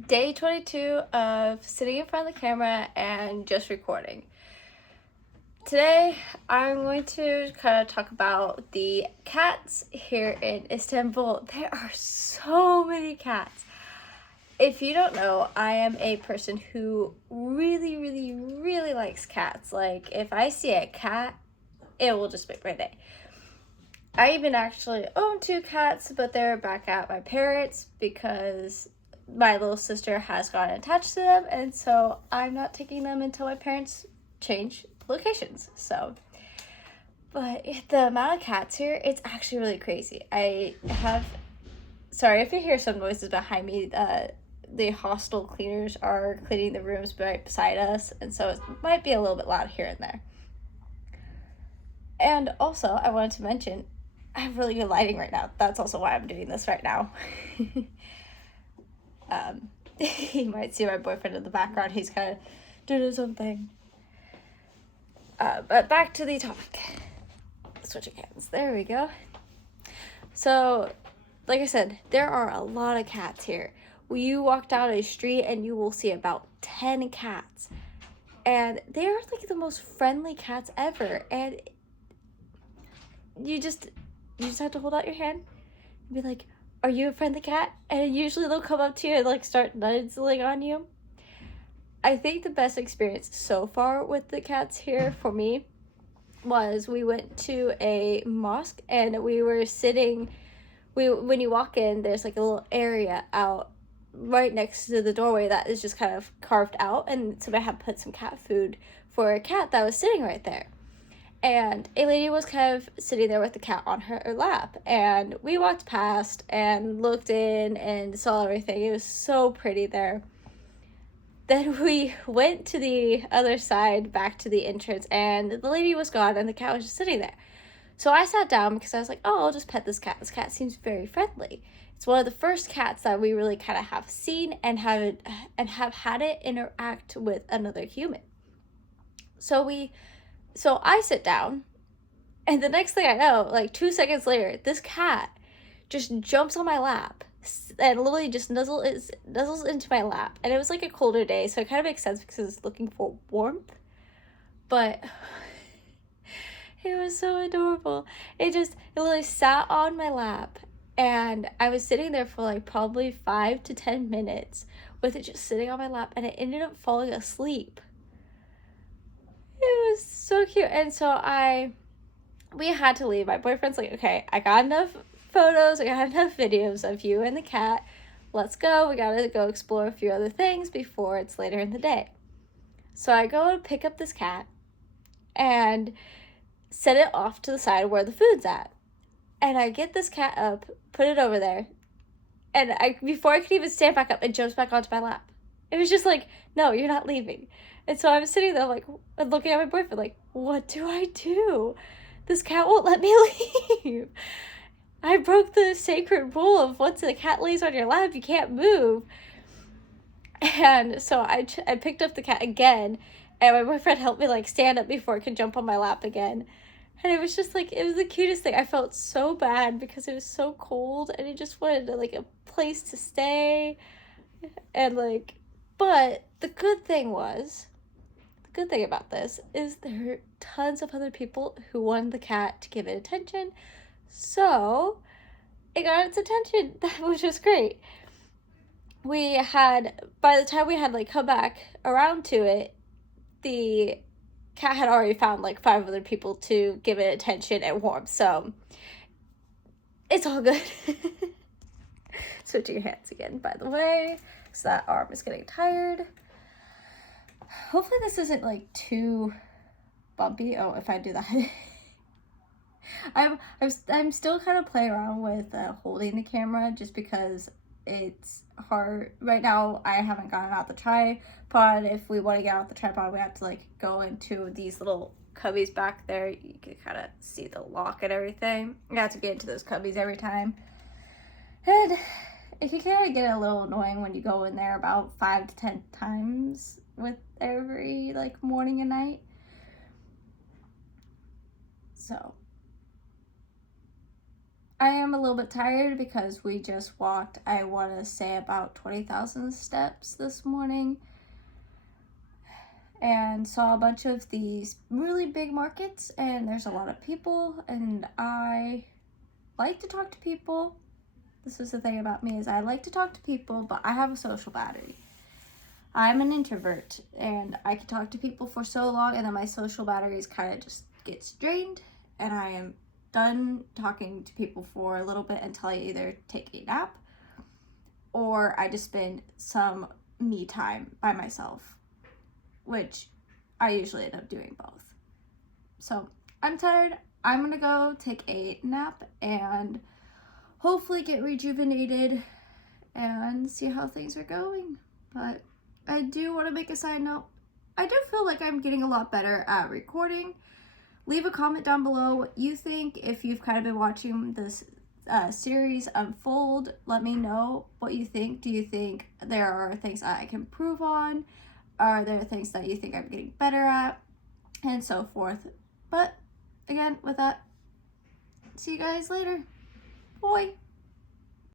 Day 22 of sitting in front of the camera and just recording. Today, I'm going to kind of talk about the cats here in Istanbul. There are so many cats. If you don't know, I am a person who really, really, really likes cats. Like, if I see a cat, it will just make my day. I even actually own 2 cats, but they're back at my parents' because my little sister has gotten attached to them, and so I'm not taking them until my parents change locations. But the amount of cats here, it's actually really crazy. Sorry if you hear some noises behind me. The hostel cleaners are cleaning the rooms right beside us, and so it might be a little bit loud here and there. And also, I wanted to mention, I have really good lighting right now. That's also why I'm doing this right now. You might see my boyfriend in the background. He's kind of doing his own thing. But back to the topic. Switching hands. There we go. So, like I said, there are a lot of cats here. You walk down a street and you will see about 10 cats. And they are like the most friendly cats ever. And you just have to hold out your hand and be like, "Are you a friendly cat?" And usually they'll come up to you and like start nuzzling on you. I think the best experience so far with the cats here for me was we went to a mosque and we were sitting. When you walk in, there's like a little area out right next to the doorway that is just kind of carved out, and somebody had put some cat food for a cat that was sitting right there. And a lady was kind of sitting there with the cat on her lap. And we walked past and looked in and saw everything. It was so pretty there. Then we went to the other side, back to the entrance, and the lady was gone and the cat was just sitting there. So I sat down because I was like, oh, I'll just pet this cat. This cat seems very friendly. It's one of the first cats that we really kind of have seen and have had it interact with another human. So I sit down, and the next thing I know, like 2 seconds later, this cat just jumps on my lap and literally just nuzzles into my lap. And it was like a colder day, so it kind of makes sense because it's looking for warmth. But it was so adorable. It literally sat on my lap, and I was sitting there for like probably 5 to 10 minutes with it just sitting on my lap, and it ended up falling asleep. It was so cute. And so we had to leave. My boyfriend's like, okay, I got enough photos, I got enough videos of you and the cat. Let's go. We gotta go explore a few other things before it's later in the day. So I go and pick up this cat and set it off to the side where the food's at. And I get this cat up, put it over there, and before I could even stand back up, it jumps back onto my lap. It was just like, no, you're not leaving. And so I was sitting there like looking at my boyfriend like, what do I do? This cat won't let me leave. I broke the sacred rule of once a cat lays on your lap, you can't move. And so I picked up the cat again, and my boyfriend helped me like stand up before it could jump on my lap again. And it was just like, it was the cutest thing. I felt so bad because it was so cold and it just wanted like a place to stay. And like, but the good thing about this is there are tons of other people who wanted the cat to give it attention. So it got its attention, which was great. By the time we had like come back around to it, the cat had already found like 5 other people to give it attention and warmth. So it's all good. Switching hands again, by the way. So that arm is getting tired. Hopefully this isn't like too bumpy. Oh, if I do that. I'm still kind of playing around with holding the camera just because it's hard. Right now I haven't gotten out the tripod. If we want to get out the tripod, we have to like go into these little cubbies back there. You can kind of see the lock and everything. You have to get into those cubbies every time. And it can kind of get a little annoying when you go in there about 5 to 10 times with every like morning and night. So I am a little bit tired because we just walked, I want to say, about 20,000 steps this morning, and saw a bunch of these really big markets, and there's a lot of people, and I like to talk to people. This is the thing about me, is I like to talk to people, but I have a social battery. I'm an introvert, and I can talk to people for so long, and then my social batteries kind of just gets drained, and I am done talking to people for a little bit until I either take a nap or I just spend some me time by myself, which I usually end up doing both. So I'm tired. I'm gonna go take a nap and hopefully get rejuvenated and see how things are going. But I do want to make a side note. I do feel like I'm getting a lot better at recording. Leave a comment down below what you think. If you've kind of been watching this series unfold, let me know what you think. Do you think there are things I can improve on? Are there things that you think I'm getting better at? And so forth. But again, with that, see you guys later. Bye.